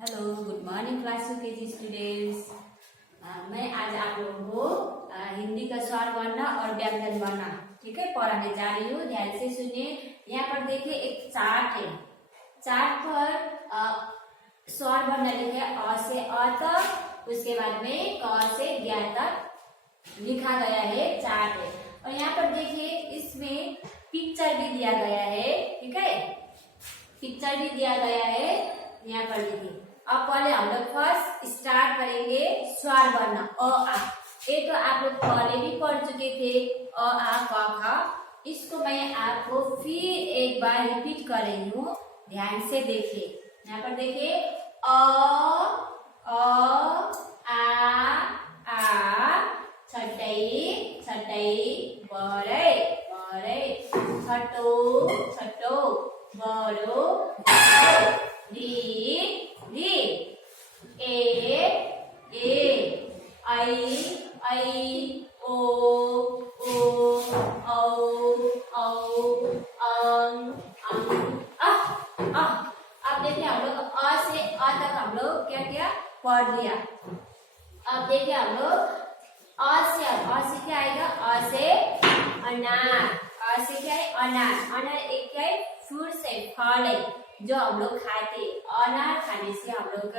Hello, good morning class KG students. मैं आज आप लोगों को हिंदी का स्वर वर्ण और व्यंजन वर्ण ठीक है पढ़ाने जा रही हूँ। ध्यान से सुनिए। यहाँ पर देखिए एक चार्ट है। चार्ट पर स्वर वर्ण लिखे अ से अ तक, उसके बाद में क से ज्ञ तक लिखा गया है, चार्ट है। और यहाँ पर देखिए इसमें पिक्चर भी दिया गया है, ठीक है, पिक्चर भी दिया गया है। यहाँ पर देखिए अब पहले हम लोग फर्स्ट स्टार्ट करेंगे स्वर वर्ण अ आ। ये तो आप लोग पहले भी पढ़ चुके थे अ आ क ख। इसको मैं आपको फिर एक बार रिपीट कर रही हूँ, ध्यान से देखिए। यहाँ पर देखिए अ आ छटई छटई बड़े बड़े छटो छटो बड़ो री री ए आई ओ औ अंग अब देखिए हम लोग अ से अ तक हम लोग क्या किया, पढ़ लिया। अब देखिए हम लोग अ से क्या आएगा, अ से अनार। अ से क्या है, अनार। अनार एक क्या है, फ्रूट्स है, फल है जो हम लोग खाते। अनार खाने से हम लोग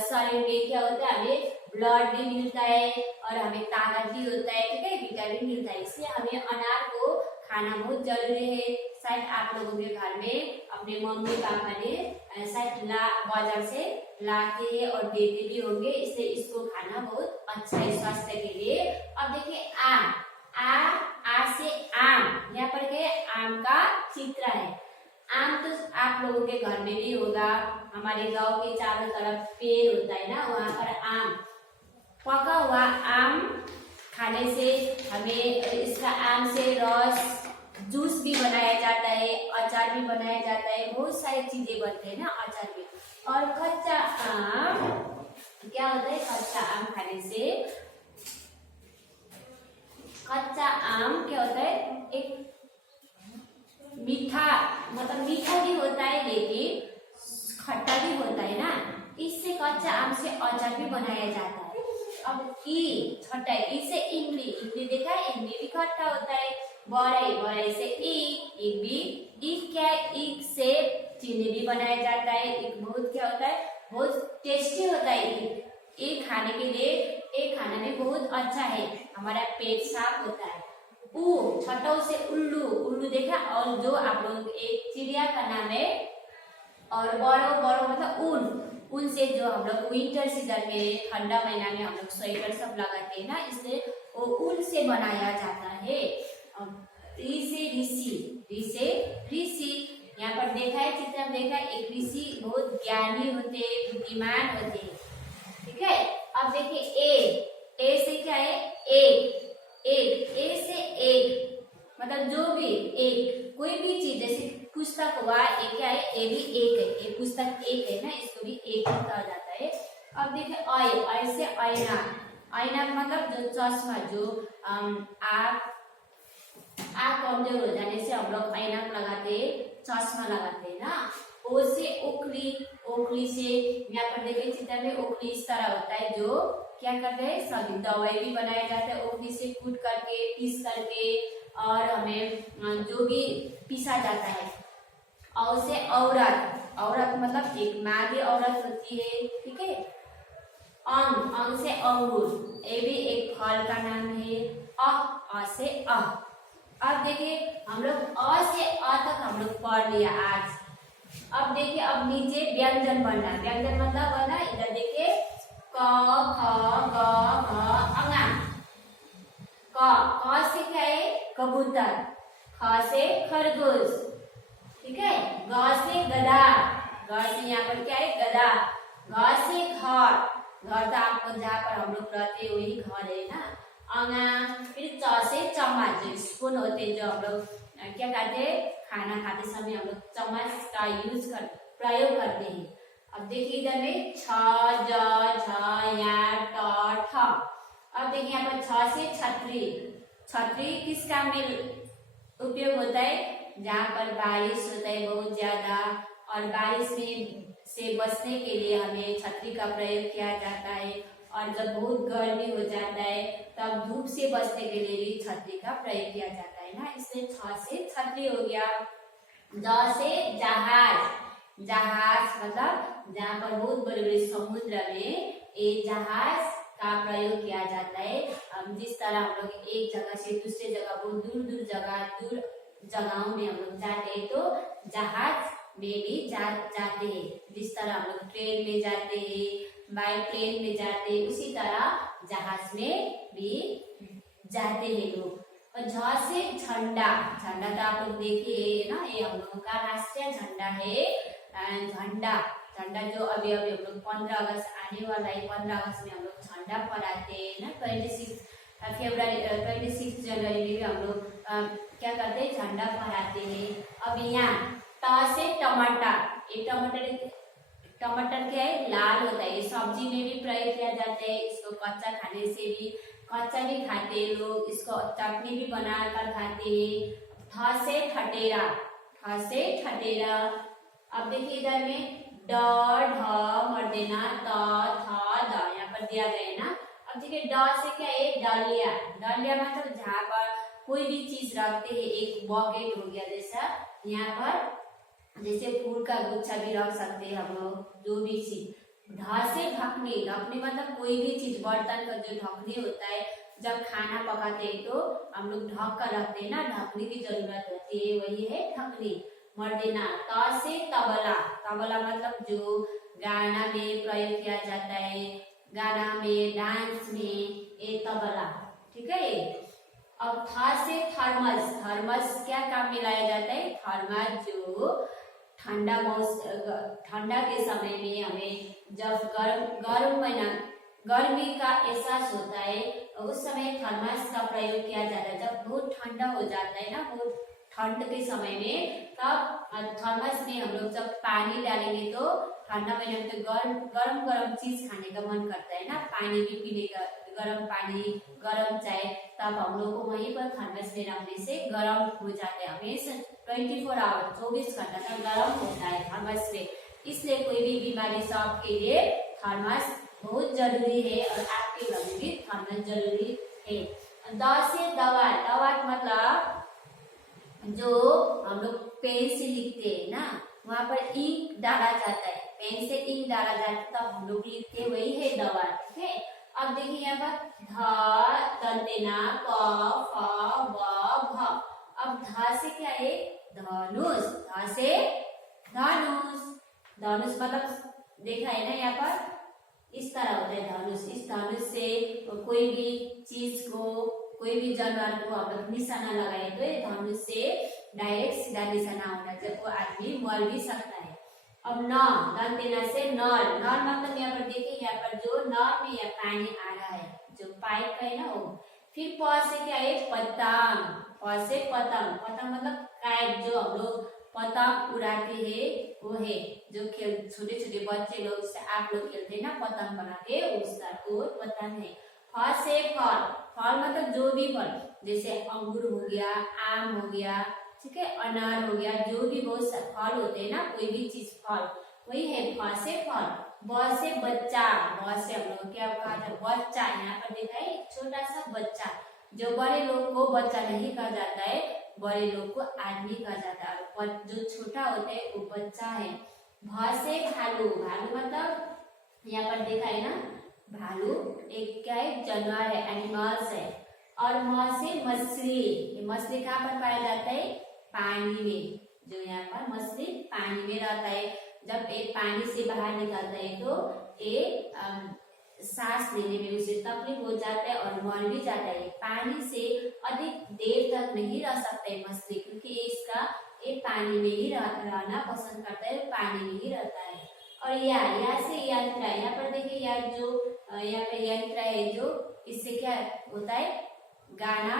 शरीर में क्या होता है, हमें ब्लड भी मिलता है और हमें ताकत भी होता है, ठीक है, विटामिन मिलता है। इसलिए हमें अनार को खाना बहुत जरूरी है। शायद आप लोगों के घर में अपने मम्मी पापा ने शायद बाजार से लाते हैं और देते भी होंगे, इसलिए इसको खाना बहुत अच्छा है स्वास्थ्य के लिए। अब देखिए आ से आम। यहाँ पर क्या, आम का चित्र है। आम तो आप लोगों के घर में भी होगा। हमारे गांव के चारों तरफ पेड़ होता है ना, वहाँ पर आम, पका हुआ आम खाने से हमें इसका आम से रस जूस भी बनाया जाता है, अचार भी बनाया जाता है, बहुत सारी चीजें बनते हैं ना अचार में। और कच्चा आम क्या होता है, कच्चा आम खाने से, कच्चा आम क्या होता है, एक मीठा, मतलब मीठा भी होता है लेकिन खट्टा भी होता है ना। इससे कच्चा आम से अचार भी बनाया जाता है। अब खट्टा है, इसे इमली देखा है, इमली भी खट्टा होता है। बड़े से ईख भी, ईख क्या है, ईख से चीनी भी बनाया जाता है। ईख बहुत क्या होता है, बहुत टेस्टी होता है। ईख खाने के लिए, ईख खाने में बहुत अच्छा है, हमारा पेट साफ होता है। छठों से उल्लू देखा, और जो आप लोग एक चिड़िया का नाम है। और बड़ो मतलब ऊन से जो हम लोग विंटर सीजन में, ठंडा महीना में हम लोग स्वेटर सब लगाते हैं ना, इसलिए वो ऊन से बनाया जाता है। ऋषि यहाँ पर देखा है, चित्र में देखा है, एक ऋषि बहुत ज्ञानी होते, बुद्धिमान होते, ठीक है। अब देखिए ए से क्या है, एक ए से एक, मतलब जो भी एक कोई भी चीज, जैसे पुस्तक हुआ, एक क्या है, ए भी एक है, एक पुस्तक एक है ना, इसको भी एक ही कहा जाता है। अब देखिए ऐ से ऐना मतलब जो चश्मा, जो आँख कमजोर हो जाने से हम लोग ऐनक लगाते, चश्मा लगाते हैं ना। ओ से ओखली से, यहाँ पर देखिए चित्र में ओखली इस तरह होता है, जो क्या करते हैं, सभी दवाई भी बनाया जाता है ओखली से, कूट करके, पीस करके, और हमें जो भी पीसा जाता है। औ से औरत मतलब एक मादी औरत होती है, ठीक है। अंग से अंगूर, ये भी एक फल का नाम है। अ से अब देखिए हम लोग अ से अ तक हम लोग पढ़ लिया आज। अब देखिए अब नीचे व्यंजन बनना, व्यंजन मतलब बना, इधर देखिए क ख ग घ अंगा। क से क्या है, कबूतर। ख से खरगोश, ठीक है। ग से गधा, ग से यहाँ पर क्या है, गधा। घ से घर तो आपको जहाँ पर हम लोग रहते हैं वही घर है ना, अंगा। फिर च से चम्मच, जो स्पून होते हैं, जो हम लोग क्या करते हैं, खाना खाते समय हम लोग चम्मच का प्रयोग करते हैं। अब देखिए इधर में छ ज झ या ट ठ। अब देखिए यहाँ पर छ से छतरी किस काम में उपयोग होता है, जहाँ पर बारिश होता है बहुत ज्यादा और बारिश में से बचने के लिए हमें छतरी का प्रयोग किया जाता है। और जब बहुत गर्मी हो जाता है तब धूप से बचने के लिए भी छतरी का प्रयोग किया जाता है ना, इसलिए छ से छतरी हो गया। ज से जहाज, जहाज मतलब जहाँ पर बहुत बड़े बड़े समुद्र में ये जहाज का प्रयोग किया जाता है। जिस तरह हम लोग एक जगह से दूसरे जगह, बहुत दूर दूर जगहों में हम लोग जाते हैं तो जहाज में भी जाते हैं। जिस तरह हम लोग ट्रेन में जाते हैं, बाय प्लेन में जाते हैं, उसी तरह जहाज में भी जाते हैं लोग। और झ से झंडा, झंडा तो आप लोग देखे ना, ये हम लोगों का राष्ट्रीय झंडा है। झंडा, झंडा जो अभी अभी हम लोग 15 अगस्त आने वाला है, 15 अगस्त में हम लोग झंडा फहराते हैं ना। 26 जनवरी में भी हम लोग क्या करते हैं, झंडा फहराते हैं। अब यहाँ त से टमाटर, ये टमाटर क्या है, लाल होता है, ये सब्जी में भी प्रयोग किया जाता है। इसको कच्चा खाने से भी, कच्चा भी खाते हैं लोग, इसको चटनी भी बनाकर खाते हैं। ठ से ठटेरा, ठ से ठटेरा। अब देखिए इधर में ड ढ मर्देना त थ द यहाँ पर दिया गया है ना। अब देखिए ड से क्या है, डलिया, डलिया मतलब जहाँ पर कोई भी चीज रखते हैं, एक बकेट हो गया जैसा, यहाँ पर जैसे फूल का गुच्छा भी रख सकते हैं हम लोग, जो भी चीज। ढ से ढकनी, ढकनी मतलब कोई भी चीज, बर्तन का जो ढकनी होता है, जब खाना पकाते हैं तो हम लोग ढक कर रखते हैं ना, ढकनी की जरूरत होती है, वही है ढकनी। मर्देना त से तबला, तबला मतलब जो गाना में प्रयोग किया जाता है, गाना में, डांस में, ये तबला, ठीक है। अब थ से थर्मस, थर्मस क्या काम में लाया जाता है, थर्मस जो ठंडा के समय में हमें जब गर्म महीना, गर्मी का एहसास होता है, उस समय थर्मस का प्रयोग किया जाता है। जब बहुत ठंडा हो जाता है ना, बहुत ठंड के समय में, तब थर्मस में हम लोग जब पानी डालेंगे तो ठंडा महीने में तो गरम गरम चीज खाने का मन करता है ना, पानी भी पीने का, गरम पानी, गरम चाय, तब हम लोग को वहीं पर थर्मस में रखने से गरम हो जाता है। हमेशा 24 आवर 24 घंटा तक गरम होता है थर्मस में, इसलिए कोई भी बीमारी से आपके लिए थर्मस बहुत जरूरी है, और आपके घर में भी थर्मस जरूरी है। द से दवात, दवात मतलब जो हम लोग पेन से लिखते हैं ना, वहाँ पर इंक डाला जाता है, पेन से इंक डाला जाता है तब हम लोग लिखते हैं, वही है दवात, ठीक है। अब देखिए यहाँ पर ध, दंतेना, प, फ, ब, भ। अब ध से क्या है, धनुष, ध से धनुष, धनुष मतलब देखा है ना, यहाँ पर इस तरह होता है धनुष। इस धनुष से कोई भी चीज को, कोई भी जानवर को हम लोग निशाना लगाए तो ये धनुष से डायरेक्ट सीधा निशाना होना चाहिए, वो आदमी मर भी सकता है। अब न, दंतेना से नल, नल मतलब यहाँ पर देखिए, यहाँ पर जो नल में यह पानी आ रहा है, जो पाइप का है ना वो। फिर प से क्या है, पतंग, प से पतंग, पतंग मतलब काइट, जो हम लोग पतंग उड़ाते हैं, वो है जो खेल, छोटे छोटे बच्चे लोग से आप लोग खेलते हैं ना, पतंग बना के, उसका तो पतंग है। फ से फल, फल मतलब जो भी फल, जैसे अंगूर हो गया, आम हो गया, ठीक है, अनार हो गया, जो भी बहुत से फल होते हैं ना, कोई भी चीज फल, वही है फ से फल। ब से बच्चा, ब से हम लोग क्या कहा था, बच्चा, यहाँ पर देखा है छोटा सा बच्चा, जो बड़े लोग को बच्चा नहीं कहा जाता है, बड़े लोग को आदमी कहा जाता है, और जो छोटा होता है वो बच्चा है। भ से भालू, भालू मतलब यहाँ पर देखा है ना, भालू एक क्या है, जानवर है, एनिमल्स है। और म से मछली, ये मछली कहाँ पर पाया जाता है, पानी में, जो यहाँ पर मछली पानी में रहता है। जब ये पानी से बाहर निकलता है तो ये सांस लेने में उसे तकलीफ हो जाता है और मर भी जाता है। पानी से अधिक देर तक नहीं रह सकता है मछली, क्योंकि ये पानी में ही रहना पसंद करता है, पानी में ही रहता है। और या से यंत्र, यहाँ पर देखिए यार, जो यहाँ पे यंत्र है, जो इससे क्या होता है, गाना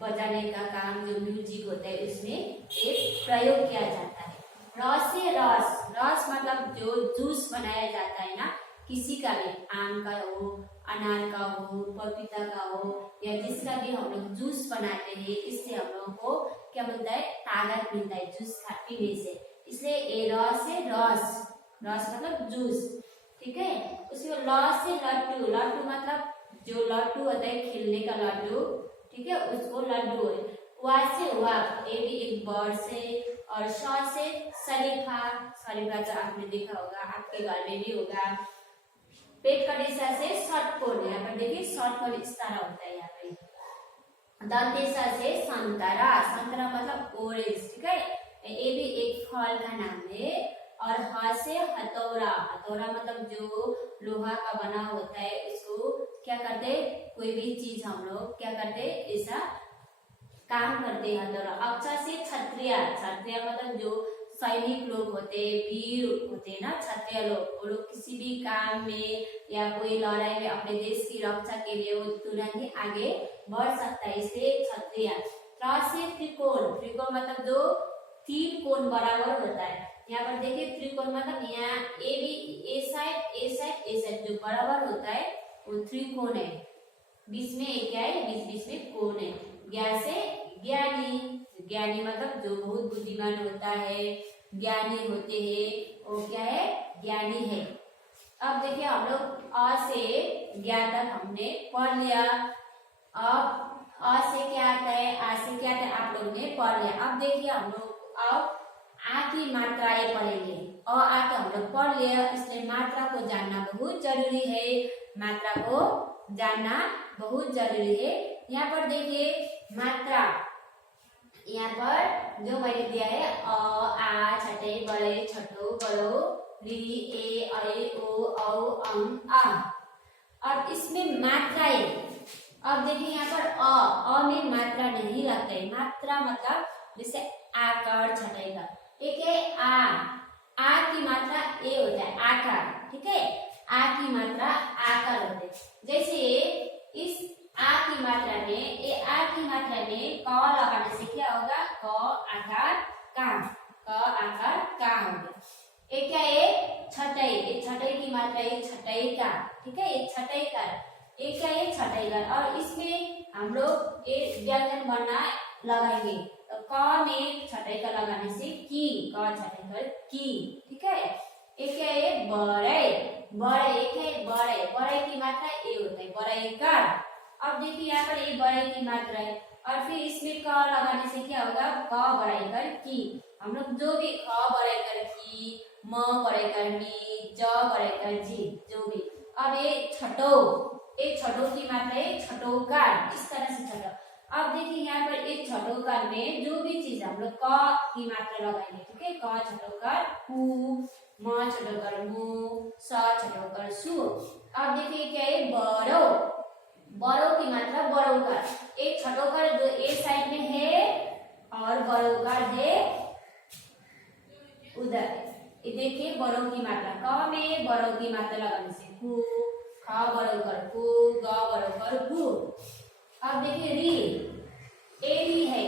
बजाने का काम, जो म्यूजिक होता है उसमें एक प्रयोग किया जाता है। रस से रस, रस मतलब जो जूस बनाया जाता है ना, किसी का भी, आम का हो, अनार का हो, पपीता का हो, या जिसका भी हम लोग जूस बनाते हैं, इससे हम लोग को क्या मिलता है, ताकत मिलता है जूस पीने से। इसलिए ए र से रस, रस मतलब जूस, ठीक है। उसके बाद ल से लड्डू, लड्डू मतलब जो लड्डू होता है खेलने का लड्डू, ठीक है, उसको लड्डू है। वा से वाक, ये भी एक बर्ड से। और श से शरीफा, शरीफा तो आपने देखा होगा, आपके घर में भी होगा। पेट कटिसा से षटकोण, यहाँ पर देखिए षटकोण इस तरह होता है यहाँ पे। दंतेसा से संतरा, संतरा मतलब ऑरेंज, ठीक है, ये भी एक फल का नाम है। और ह से हथौड़ा, हथौड़ा मतलब जो लोहा का बना होता है, उसको क्या करते हैं, कोई भी चीज हम लोग क्या करते हैं, ऐसा काम करते हैं हथौड़ा। अक्षा से क्षत्रिय, क्षत्रिय मतलब जो सैनिक लोग होते हैं, वीर होते हैं ना क्षत्रिय लोग, वो लोग किसी भी काम में या कोई लड़ाई में अपने देश की रक्षा के लिए वो तुरंत ही आगे बढ़ सकता है, इसलिए क्षत्रिय। त्र से त्रिकोण, त्रिकोण मतलब जो 3 कोण बराबर होता है। यहाँ पर देखिए त्रिकोण मतलब यहाँ ए भी ए साइड ए साइड ए साइड जो बराबर होता है वो त्रिकोण है। बीच में एक क्या है, बीच बीच में कोण है। ज्ञा से ज्ञानी, ज्ञानी मतलब जो बहुत बुद्धिमान होता है, ज्ञानी होते हैं, वो क्या है, ज्ञानी है। अब देखिए हम लोग अ से ज्ञा तक हमने पढ़ लिया। अब अ से क्या आता है, आ से क्या आता है, आप लोग ने पढ़ लिया। अब देखिए हम लोग अब आ की मात्राएं पढ़ेंगे। आ तो हम लोग पढ़ लिया, इसलिए मात्रा को जानना बहुत जरूरी है, मात्रा को जानना बहुत जरूरी है। यहाँ पर देखिए मात्रा, यहाँ पर जो मैंने दिया है अ आ छठे बड़े छठो बड़ो री ए ऐ ओ औ अं आ। अब इसमें मात्राएं, अब देखिए यहाँ पर अ में मात्रा नहीं लगता है। मात्रा मतलब जैसे आकार छठे का, एक है आ की मात्रा ए होता है आकार, ठीक है, आ की मात्रा आकार होता है। जैसे इस आ की मात्रा में, ए आ की मात्रा में क लगाने से क्या होगा, क आकार का, क आकार का होगा। ये क्या है, छठई, ये छठई की मात्रा है छठई का, ठीक है, ये छठई का, ये क्या है छठई का। और इसमें हम लोग ये व्यंजन बनना लगाएंगे, तो क में छठई का लगाने से की, क छठई का की, ठीक है। ये क्या है बड़े, बड़े, एक है बड़े, बड़े की मात्रा ए होता है, बड़े का। अब देखिए यहाँ पर ये बड़े की मात्रा है, और फिर इसमें क लगाने से क्या होगा, क बड़ाई कर की। हम लोग जो भी ख बड़ाई कर की, म बड़ाई कर मी, ज बड़ाई कर जी, जो भी। अब ये छठो, एक छठो की मात्रा है छठोकार, इस तरह से छठो। अब देखिए यहाँ पर एक छठोकार में जो भी चीज हम लोग क की मात्रा लगाएंगे, ठीक है, क छठोकार कु, म छठोकार मु, स छठोकार सु। अब देखिए क्या है बड़ो, बड़ो की मात्रा बड़ोकार, एक छठोकार जो एक साइड में है और बड़ोकार है उधर। ये देखिए बड़ों की मात्रा, क में बड़ों की मात्रा लगाने से कु, ख बड़ोकार कु, ग बड़ोकार गु। अब देखिए री, ए री है,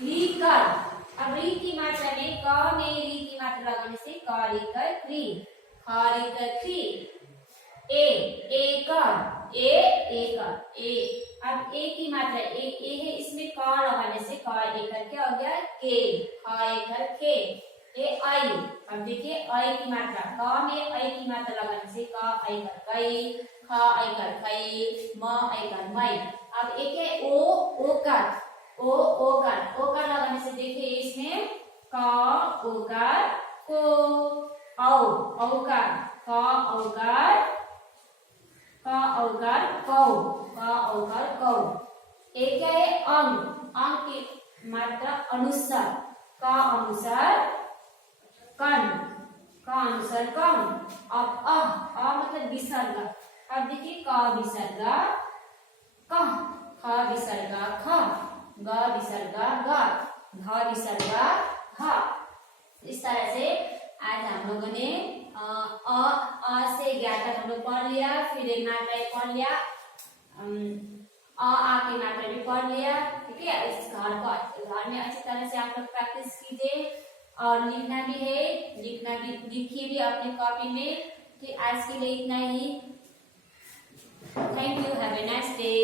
री कर। अब री की मात्रा में क में री की मात्रा लगाने से क री कर क्री, ख री कर क्री। ए का, ए का, ए। अब ए की मात्रा ए है, इसमें क लगाने से क ए कर क्या हो गया के, ख ए कर के। ए आई, अब देखिए ऐ की मात्रा, क में ऐ की मात्रा लगाने से क ऐ कर कई, ख ऐ कर खई, म ऐ कर मई। अब एक है ओ कर, ओ कर लगाने से देखिए इसमें क ओकार को, औकार, क औकार कौ, क औकार कौ। एक है अंग, अंग की मात्रा अनुसार, क अनुसार कण, क अनुसार कण। अब अ मतलब विसर्ग, अब देखिए क विसर्ग क, ख विसर्ग ख, ग विसर्ग ग, घ विसर्ग घ। इस तरह से आज हम लोगों ने अ से ज्ञा तक हम लोग पढ़ लिया, फिर मात्रा पढ़ लिया, आ की मात्रा भी पढ़ लिया, ठीक है। इस घर में अच्छी तरह से आप लोग प्रैक्टिस कीजिए, और लिखना भी है, लिखिए भी अपने कॉपी में। कि आज के लिए इतना ही। Thank you, have a nice day.